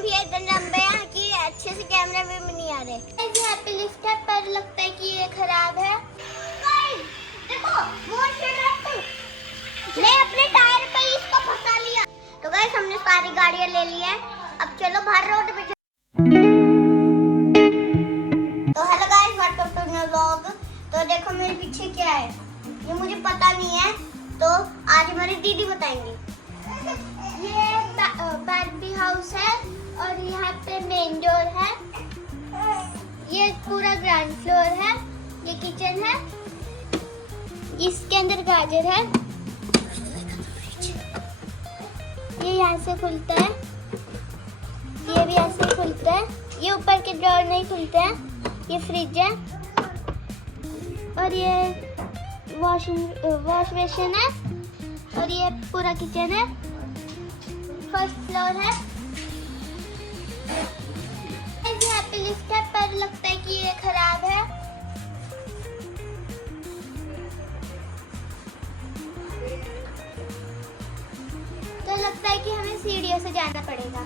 भी इतने लंबे हैं कि अच्छे से कैमरे में भी नहीं आ रहे। यहाँ पे लिफ्ट है पर लगता है कि ये खराब है। देखो मैं अपने टायर पे इसको फंसा लिया। तो गाइस हमने सारी गाड़ियां ले ली है, अब चलो बाहर रोड पे। तो hello guys, welcome to new vlog. तो देखो मेरे पीछे क्या है, ये मुझे पता नहीं है, तो आज हमारी दीदी बताएंगी। ये बार्बी हाउस है और यहाँ पे मेन डोर है। ये पूरा ग्राउंड फ्लोर है, ये किचन है, इसके अंदर गाजर है, ये यहाँ से खुलता है, ये भी ऐसे ही खुलता है, ये ऊपर के ड्रॉर नहीं खुलते हैं, ये फ्रिज है और ये वॉश बेसिन है और ये पूरा किचन है। फर्स्ट फ्लोर है, यहाँ पे लिफ्ट है पर लगता है कि ये खराब है। तो लगता है कि हमें सीढ़ियों से जाना पड़ेगा।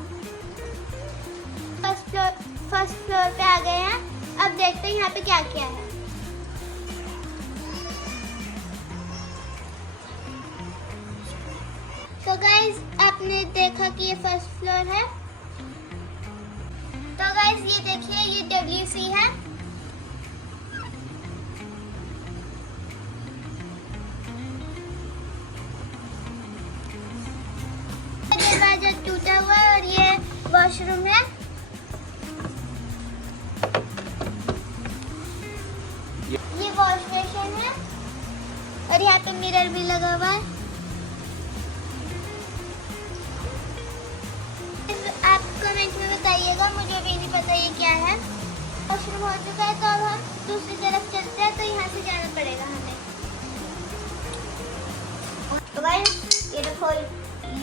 फर्स्ट फ्लोर पे आ गए हैं, अब देखते हैं यहाँ पे क्या क्या है। तो गाइस आपने देखा कि ये फर्स्ट फ्लोर है। तो गाइस ये देखिए, ये WC है। दरवाजा टूटा हुआ है और ये वॉशरूम है। ये वॉश बेसिन है और यहाँ पे मिरर भी लगा हुआ है। आप कमेंट में बताइएगा, मुझे भी नहीं पता ये क्या है। वॉशरूम हो चुका है, तो अब हम दूसरी तरफ चलते हैं, तो यहाँ से जाना पड़ेगा हमें। तो गाइस ये देखो,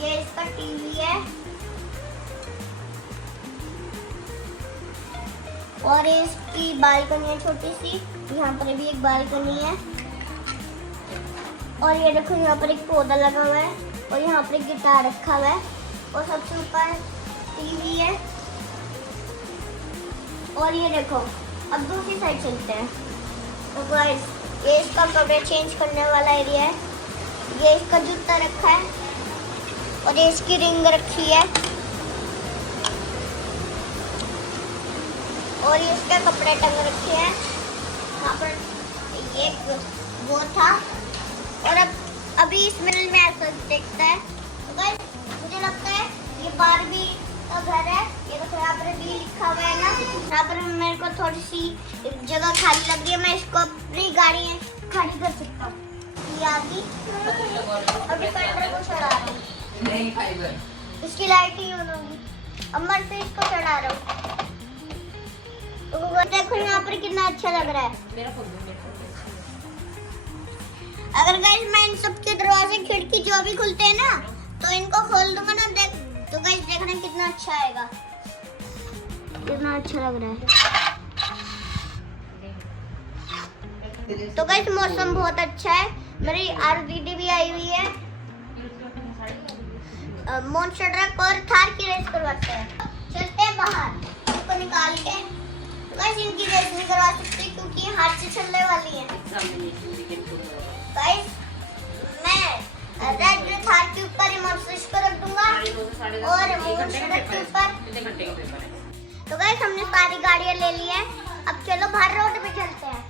ये इसका टीवी है और इसकी बालकनी है छोटी सी, यहाँ पर भी एक बालकनी है। और ये देखो यहाँ पर एक पौधा लगा हुआ है और यहाँ पर एक गिटार रखा हुआ है और सबसे ऊपर टीवी है। और ये देखो, अब दूसरी साइड चलते हैं। तो गाइस ये इसका कपड़े चेंज करने वाला एरिया है, ये इसका जूता रखा है और ये इसकी रिंग रखी है और ये इसके कपड़े टंग रखे हैं। यहाँ पर ये वो था और अब अभी इस मिरर में ऐसा दिखता है। तो गाइस मुझे लगता है ये बार्बी का घर है। ये देखो यहाँ पर भी लिखा हुआ है ना। यहाँ पर मेरे को थोड़ी सी जगह खाली लग रही है, मैं इसको अपनी गाड़ी खाली कर सकता हूँ। ये आगे अभी पेट्रोल को चढ़ा रहा हूँ, इसकी लाइट ही ऑन होगी। अब मैं से इसको चढ़ा रहा हूँ। तो देखो यहाँ पर कितना अच्छा लग रहा है। अगर गाइस मैं इन सब के दरवाजे खिड़की जो भी खुलते हैं ना, तो इनको खोल दूंगा ना, तो गाइस देखना कितना अच्छा आएगा, कितना अच्छा लग रहा है। तो गाइस मौसम बहुत अच्छा है, मेरी आर दीदी भी आई हुई है। मॉन्स्टर ट्रक और थार की रेस करवाते हैं। चलते हैं बाहर, इनको निकाल के। तो गाइस इनकी रेस नहीं करवा सकते क्योंकि हाथ से चलने वाली है। गाइस मैं रेड थार के ऊपर मॉन्स्टर को रख दूंगा और मॉन्स्टर के ऊपर। तो गाइस हमने सारी गाड़ियां ले ली है, अब चलो बाहर रोड पे चलते हैं।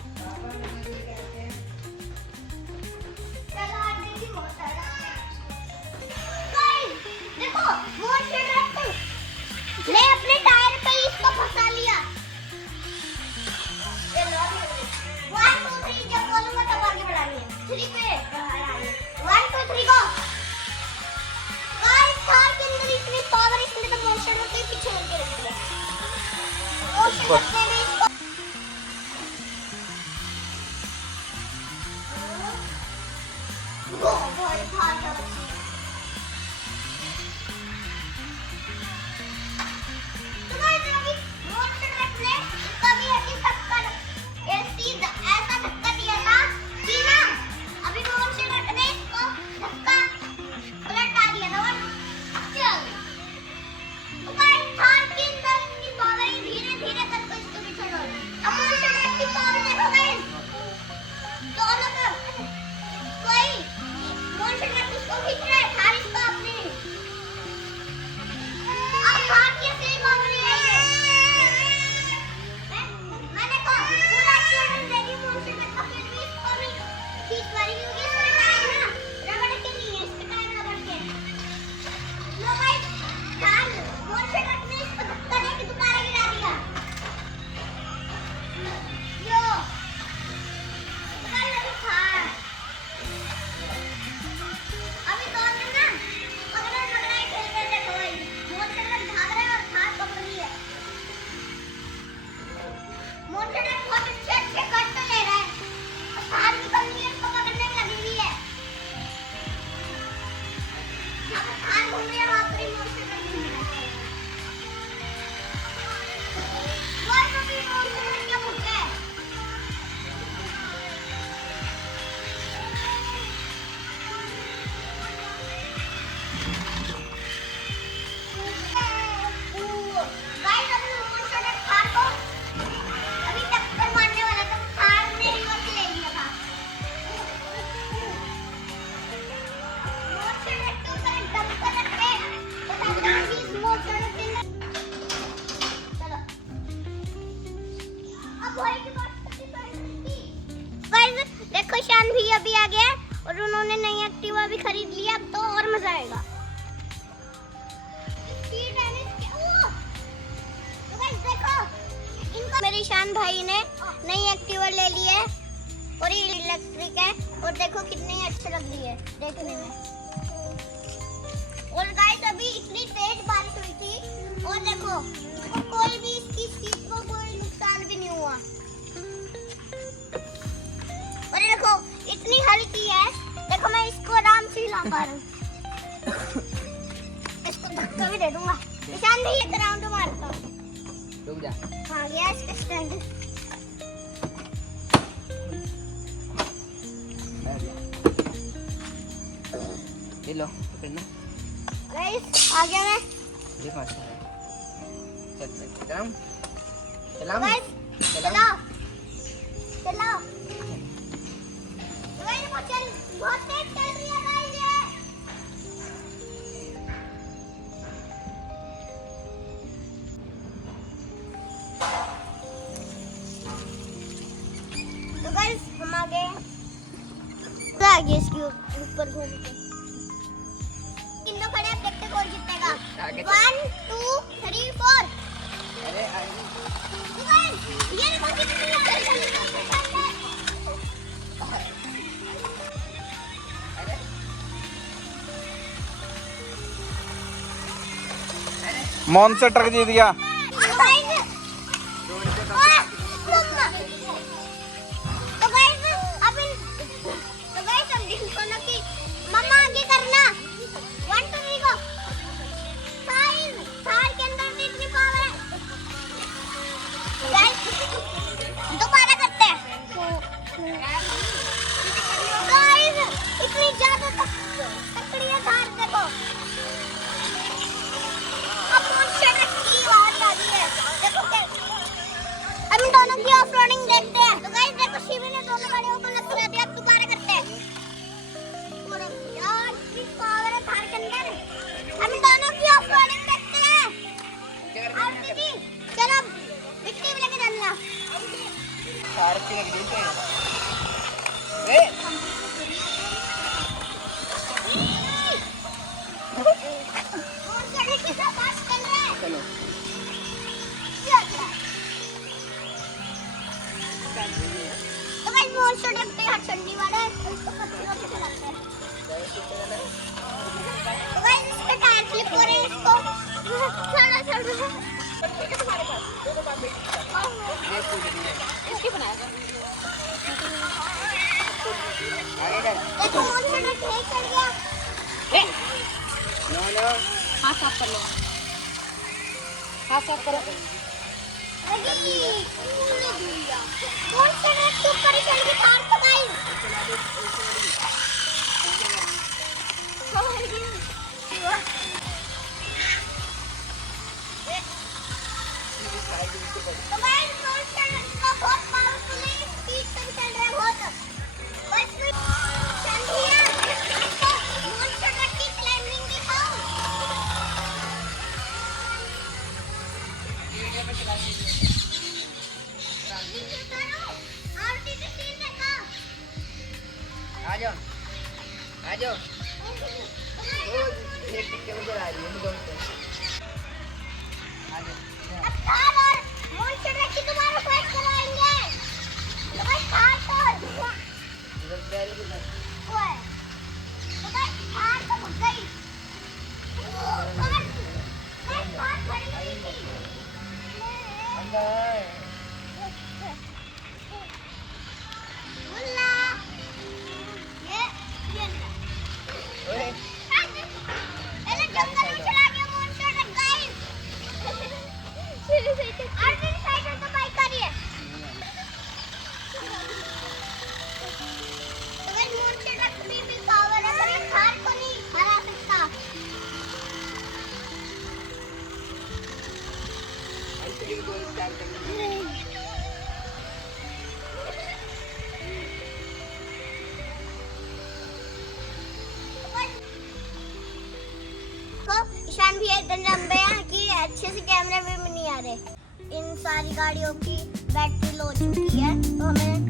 देखो मैं अपने टायर पे इसको फंसा लिया। 1 2 3 जब बोलूंगा तब आगे बढ़ानी है। 3 पे 1 2 3 गो। गाइस कार के अंदर इतनी पावर, इसलिए तो मोशन के पीछे लगे रहती है। मोशन करने में इसको बहुत भाग थार जाएगा। तो गाइस देखो, इनका मेरे ईशान भाई ने नई एक्टिवा ले ली है और ये इलेक्ट्रिक है और देखो कितनी अच्छी लग रही है देखने में। और गाइस अभी इतनी तेज बारिश हुई थी और देखो कोई भी इसकी सीट को कोई नुकसान भी नहीं हुआ। और देखो इतनी हल्की है, देखो मैं इसको आराम से हिला पा रहा हूँ। इसको धक्का भी दे दूंगा। ईशान भी एक राउंड मारता हूँ। रुक जा। हाँ गया इसका स्टैंड। ये लो पकड़ना। गाइस आ गया मैं। देखो अच्छा है। चल चल चलाओ गाइस चलाओ चलाओ। गाइस वो चल बहुत तेज चल रही है गाइस ये। तो गाइस हम आ गए इसके ऊपर घूम के। तीनों खड़े हैं, देखते कौन जीतेगा। 1 2 3 4। अरे तो गाइस ये देखो कितनी मॉन्स्टर ट्रक जीत गया। दोबारा करते हैं। इतनी ज्यादा तकड़ियां धार देखो। अब मॉन्स्टर ट्रक की आवाज आ रही है। देखो हम दोनों की ऑफ रोडिंग देखते हैं। तो गाइस देखो शिवी ने दोनों गाड़ियों को लग दिया। अब दोबारा करते हैं। और यार की पावर है थार के अंदर। हम दोनों की ऑफ रोडिंग देखते हैं। और दीदी चलो मिट्टी भी लेके चलना। कार की लग रही है। मॉन्स्टर ट्रक के साथ पास चल रहा है। चलो तो गाइस मॉन्स्टर ट्रक पे हाथ चढ़ने वाला है। इसको पत्थरों पे चलाते हैं। तो गाइस इसके टायर स्लिप हो रहे हैं। इसको चढ़ा चढ़ रहा है। इसकी बनाया देखो मॉन्स्टर ट्रक नहीं चढ़ गया। नो नो हाथ साफ कर लो, हाथ साफ करो। मॉन्स्टर ट्रक के ऊपर ही चढ़ गई कार। तो गाइस तो गाइस मॉन्स्टर ट्रक का बहुत पावरफुल है। स्पीड से भी चल रहा है बहुत। बस में चल दिया। मॉन्स्टर ट्रक की क्लाइंबिंग दिखाओ। आरती के सीन देखो। आ जाओ आ जाओ। ओ एक टिक्के में चला रही है मुझे आ जाओ। अब कार और मॉन्स्टर ट्रक की दोबारा फाइट करवाएंगे। तो भाई कार तो इधर बैरी को वो है। तो भाई कार तो भग गई। कार खड़ी हुई थी। अंदर मुल्ला ये ओए पहले जंगल में चला गया मॉन्स्टर ट्रक गाइस। आरती साइड में तो बाइक आ रही है। तो गाइस मॉन्स्टर ट्रक में भी पावर है पर ये कार को नहीं हरा सकता। अंतिम गोल स्टार्ट करना। को ईशान भी इतने लंबे हैं कि अच्छे से कैमरे में भी नहीं आ रहे। इन सारी गाड़ियों की बैटरी लो चुकी है तो हमें